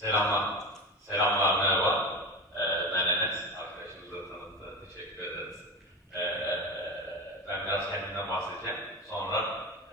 Selamlar. Selamlar, merhaba. Ee, ben Enes. Arkadaşımız da tanıdı. Teşekkür ederiz. Ee, ben biraz kendimden bahsedeceğim. Sonra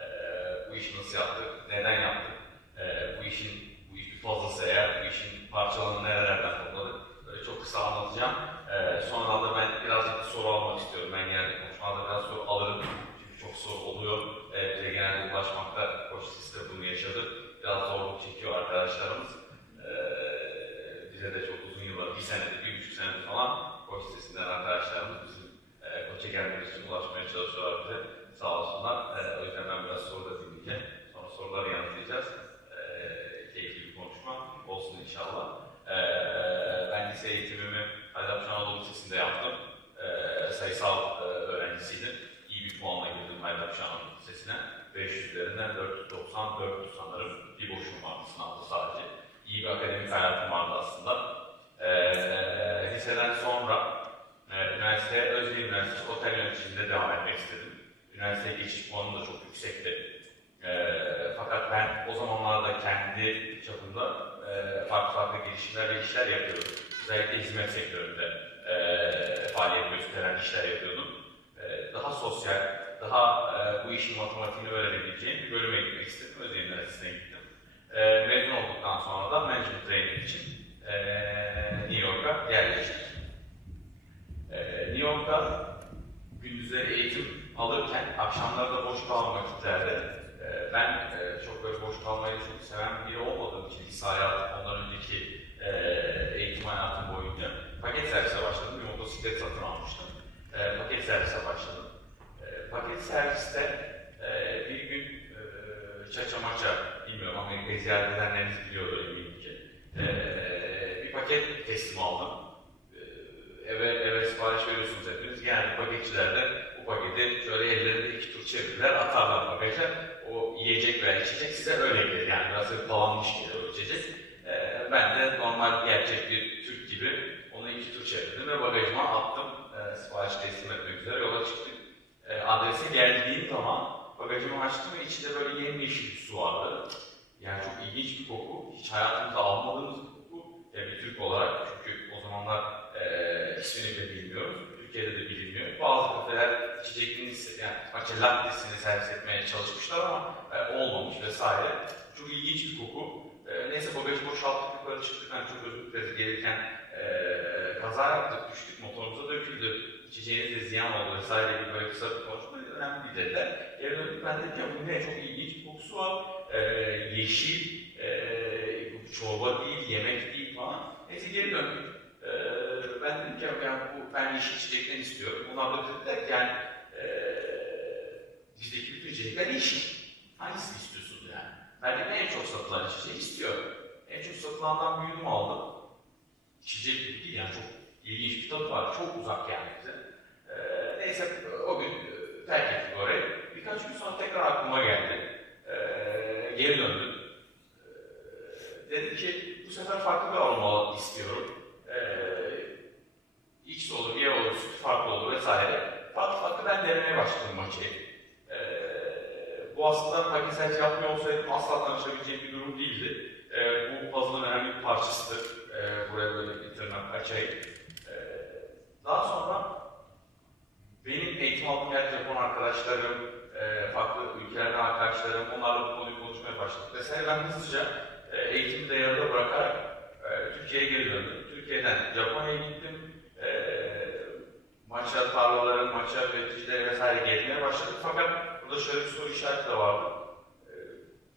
ee, bu işi nasıl yaptık, neden yaptık, ee, bu işin, bu iş bir fazlası eğer, bu işin parçalarını nerelerden topladık, böyle çok kısa anlatacağım. Ee, sonradan da ben birazcık soru almak istiyorum. Ben genelde konuşmalarda biraz soru alırım. Çünkü çok soru oluyor. Ee, bize genelde ulaşmakta koç sistemi bunu yaşadı. Biraz zorluk çekiyor arkadaşlarımız. Ee, bize de çok uzun yıllar, bir senedir, bir buçuk senedir falan koç sitesinden arkadaşlarımız bizim e, koça gelmek için ulaşmaya çalışıyorlar bize. Sağ olsunlar. E, o yüzden ben biraz soru da dinleyeceğim. Sonra soruları yanıtlayacağız. E, keyifli bir konuşma olsun inşallah. E, ben lise eğitimimi Haydar Anadolu Lisesi'nde yaptım. E, sayısal e, öğrencisiydim. İyi bir puanla girdim Anadolu Lisesi'ne. 500 üzerinden 490, 400 sanırım. Bir boşum vardı sınavda sadece. İyi bir akademik hayatım vardı aslında. E, liseden sonra e, üniversite, Özyeğin Üniversitesi Otel Yöneticiliğinde devam etmek istedim. Üniversiteye geçiş puanım da çok yüksekti. E, fakat ben o zamanlarda kendi çapımda e, farklı farklı girişimler ve işler yapıyordum. Özellikle hizmet sektöründe e, faaliyet gösteren işler yapıyordum. E, daha sosyal, daha e, bu işin matematiğini öğrenebileceğim bir bölüme gitmek istedim. Özyeğin Üniversitesi'ne gittim. E, mezun olduktan sonra da management training için e, New York'a yerleştik. E, New York'ta gündüzleri eğitim alırken akşamları da boş kalan vakitlerde e, ben e, çok böyle boş kalmayı çok seven biri olmadığım için lise hayatım ondan önceki e, eğitim hayatım boyunca paket servise başladım. Bir motosiklet satın almıştım. E, paket servise başladım. E, paket serviste e, bir gün e, çaça maça bilmiyorum Amerika'yı ziyaret edenleriniz biliyordur eminim ki. E, bir paket teslim aldım. E, eve, eve sipariş veriyorsunuz hepiniz. Genelde paketçiler de bu paketi şöyle ellerinde iki tur çevirirler, atarlar bagaja. O yiyecek veya içecek size öyle gelir. Yani biraz böyle palanmış gelir o içecek. E, ben de normal gerçek bir Türk gibi onu iki tur çevirdim ve bagajıma attım. E, sipariş teslim etmek üzere yola çıktık. E, adrese geldiğim zaman bagajımı açtım ve içinde böyle yemyeşil bir su vardı. Yani çok ilginç bir koku. Hiç hayatımızda almadığımız bir koku. Ya bir Türk olarak çünkü o zamanlar e, ismini bile bilmiyoruz. Türkiye'de de bilinmiyor. Bazı kafeler içeceklerini yani maça lattesini servis etmeye çalışmışlar ama e, olmamış vesaire. Çok ilginç bir koku. E, neyse bagajı boşalttık yukarı çıktık. Ben çok özür dileriz gelirken e, kaza yaptık, düştük, motorumuza döküldü. İçeceğiniz de ziyan oldu vesaire gibi böyle kısa bir konuşma önemli değil dediler. Geri döndük ben dedim ya bu ne çok ilginç bir kokusu var. E, yeşil, e, bu çorba değil, yemek değil falan. Neyse geri döndük. E, ben dedim ki ya bu, ben yeşil içecekten istiyorum. Bunlar da dediler ki yani e, bizdeki bütün içecekler yeşil. Hangisini istiyorsunuz yani? Ben dedim en çok satılan içeceği istiyorum. En çok satılandan yudum aldım. İçecek gibi değil yani çok ilginç bir tadı var. Çok uzak yani bize. Ee, neyse o gün e, terk ettik orayı. Birkaç gün sonra tekrar aklıma geldi. Ee, geri döndüm. Dedim ki bu sefer farklı bir aroma istiyorum. Ee, iç olur, yer olur, süt farklı olur vesaire. Farklı farklı ben denemeye başladım maçı. Ee, bu aslında paket servis yapmıyor olsaydım asla tanışabileceğim bir durum değildi. Ee, bu puzzle'ın önemli bir parçasıdır. Ee, buraya böyle bir tırnak açayım. Ee, daha sonra benim eğitim aldığım yer Japon arkadaşlarım, e, farklı ülkelerden arkadaşlarım, onlarla bu konuyu konuşmaya başladık vesaire. Ben hızlıca e, eğitimi de yarıda bırakarak e, Türkiye'ye geri döndüm. Türkiye'den Japonya'ya gittim. E, maça tarlaların, maça üreticileri vesaire gezmeye başladık. Fakat burada şöyle bir soru işareti de vardı. E,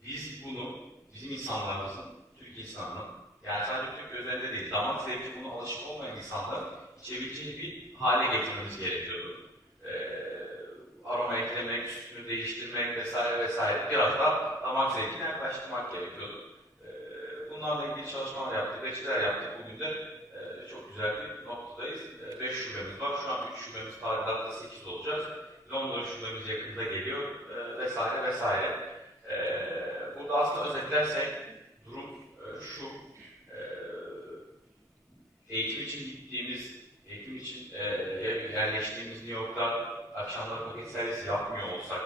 biz bunu, bizim insanlarımızın, Türk insanının, yani sadece Türk özelinde değil, damak zevki buna alışık olmayan insanların içebileceği bir hale getirmemiz gerekiyordu. Ee, aroma eklemek, sütünü değiştirmek vesaire vesaire biraz da damak zevkine yaklaştırmak gerekiyordu. Ee, bunlarla ilgili çalışmalar yaptık, reçeteler yaptık. Bugün de e, çok güzel bir noktadayız. 5 şubemiz var. Şu an 3 şubemiz tarihlatta 8 olacağız. Londra şubemiz yakında geliyor e, vesaire vesaire. Ee, burada aslında özetlersek durum e, şu. E, eğitim için gittiğimiz, eğitim için e, yerleştiğimiz New York'ta akşamları paket servis yapmıyor olsak,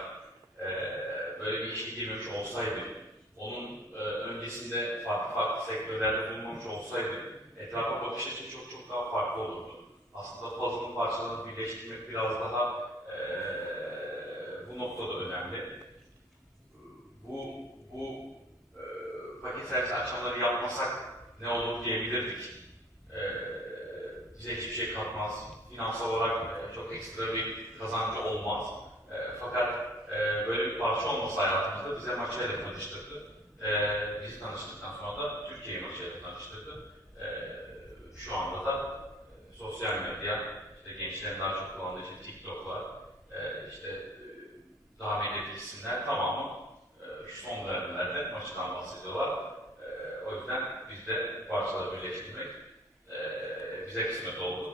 e, böyle bir işe girmemiş olsaydım, onun e, önce öncesinde farklı farklı sektörlerde bulunmamış olsaydık etrafa bakış açı çok çok daha farklı olurdu. Aslında puzzle'ın parçalarını birleştirmek biraz daha eee, bu noktada önemli. Bu bu eee paket servis akşamları yapmasak ne olur diyebilirdik. Eee bize hiçbir şey katmaz. Finansal olarak eee, çok ekstra bir kazancı olmaz. Eee, fakat eee, böyle bir parça olması hayatımızda bize maçayla tanıştırdı. Eee bizi tanıştıktan sonra da Türkiye maçayla tanıştırdı. Eee, şu anda da parçaları birleştirmek e, bize kısmet oldu.